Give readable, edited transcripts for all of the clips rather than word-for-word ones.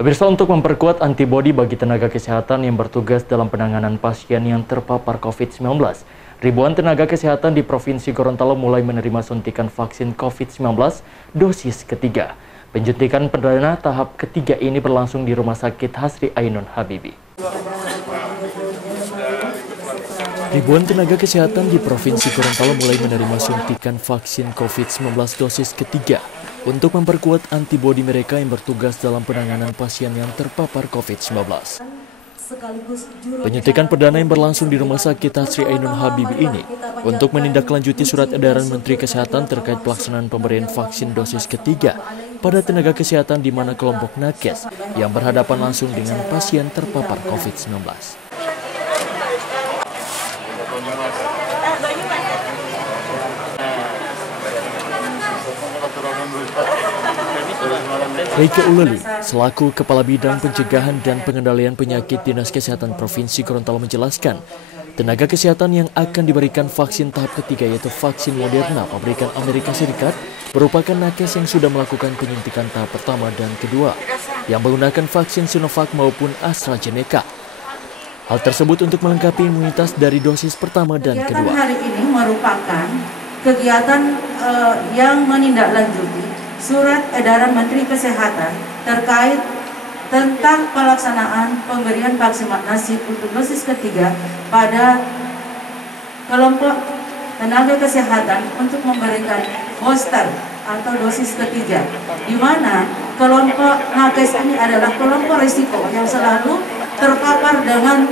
Pemirsa, untuk memperkuat antibodi bagi tenaga kesehatan yang bertugas dalam penanganan pasien yang terpapar COVID-19, ribuan tenaga kesehatan di Provinsi Gorontalo mulai menerima suntikan vaksin COVID-19 dosis ketiga. Penyuntikan perdana tahap ketiga ini berlangsung di Rumah Sakit Hasri Ainun Habibie. Ribuan tenaga kesehatan di Provinsi Gorontalo mulai menerima suntikan vaksin COVID-19 dosis ketiga untuk memperkuat antibodi mereka yang bertugas dalam penanganan pasien yang terpapar COVID-19. Penyuntikan perdana yang berlangsung di Rumah Sakit Hasri Ainun Habibie ini untuk menindaklanjuti surat edaran Menteri Kesehatan terkait pelaksanaan pemberian vaksin dosis ketiga pada tenaga kesehatan di mana kelompok nakes yang berhadapan langsung dengan pasien terpapar COVID-19. Reike Uleli, selaku Kepala Bidang Pencegahan dan Pengendalian Penyakit Dinas Kesehatan Provinsi Gorontalo menjelaskan, tenaga kesehatan yang akan diberikan vaksin tahap ketiga yaitu vaksin Moderna pabrikan Amerika Serikat merupakan nakes yang sudah melakukan penyuntikan tahap pertama dan kedua yang menggunakan vaksin Sinovac maupun AstraZeneca. Hal tersebut untuk melengkapi imunitas dari dosis pertama dan kedua. Kegiatan hari ini merupakan kegiatan yang menindaklanjuti Surat Edaran Menteri Kesehatan terkait tentang pelaksanaan pemberian vaksinasi untuk dosis ketiga pada kelompok tenaga kesehatan untuk memberikan booster atau dosis ketiga, di mana kelompok nakes ini adalah kelompok risiko yang selalu terpapar dengan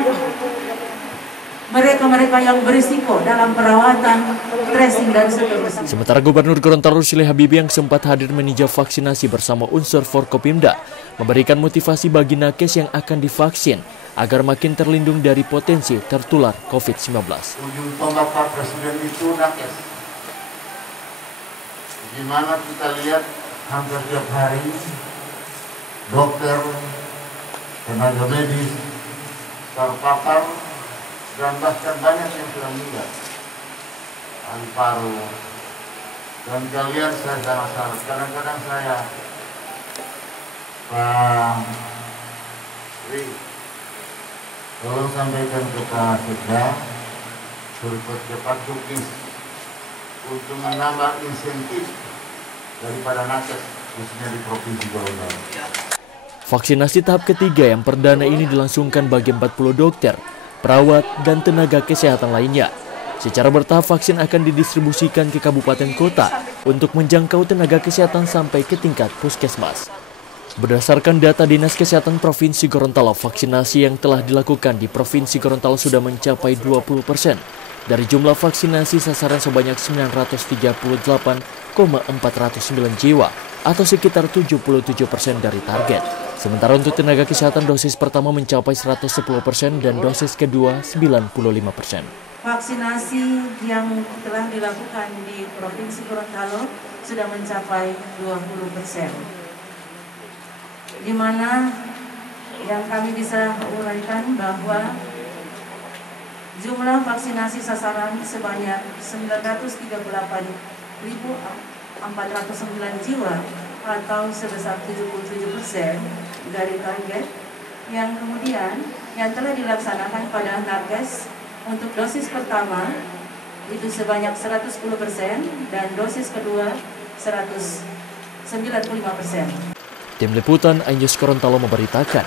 mereka-mereka yang berisiko dalam perawatan, tracing, dan seterusnya. Sementara Gubernur Gorontalo Rusli Habibie yang sempat hadir meninjau vaksinasi bersama unsur Forkopimda memberikan motivasi bagi nakes yang akan divaksin agar makin terlindung dari potensi tertular COVID-19. Ujung tombak Pak Presiden itu nakes. Gimana kita lihat hampir tiap hari dokter, tenaga medis terpapar dan bahkan banyak yang sudah meninggal, ahli paru. Dan kalian saya sangat kadang-kadang saya Pak Ri, tolong sampaikan ke Pak Sekda cepat tukis untuk menambah insentif daripada nakes khususnya di Provinsi Gorontalo. Vaksinasi tahap ketiga yang perdana ini dilangsungkan bagi 40 dokter, perawat, dan tenaga kesehatan lainnya. Secara bertahap vaksin akan didistribusikan ke kabupaten kota untuk menjangkau tenaga kesehatan sampai ke tingkat puskesmas. Berdasarkan data Dinas Kesehatan Provinsi Gorontalo, vaksinasi yang telah dilakukan di Provinsi Gorontalo sudah mencapai 20% dari jumlah vaksinasi sasaran sebanyak 938,409 jiwa atau sekitar 77% dari target. Sementara untuk tenaga kesehatan dosis pertama mencapai 110% dan dosis kedua 95%. Vaksinasi yang telah dilakukan di Provinsi Gorontalo sudah mencapai 20%. Di mana yang kami bisa uraikan bahwa jumlah vaksinasi sasaran sebanyak 938.409 jiwa atau sebesar 77% dari target, yang kemudian yang telah dilaksanakan pada nakes untuk dosis pertama itu sebanyak 110% dan dosis kedua 195%. Tim Liputan iNews Gorontalo memberitakan,